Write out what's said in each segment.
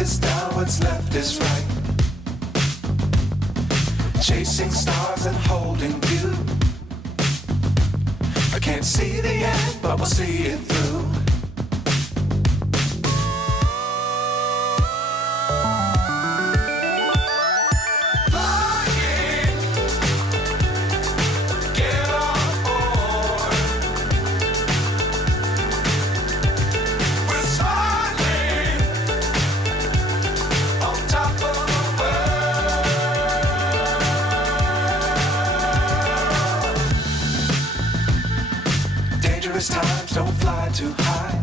is down, what's left is right. Chasing stars and holding you. I can't see the end, but we'll see it through. Times don't fly too high.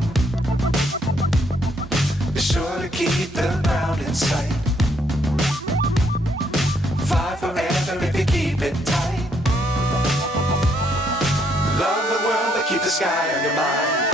Be sure to keep the ground in sight. Fly forever if you keep it tight. Love the world, but keep the sky on your mind.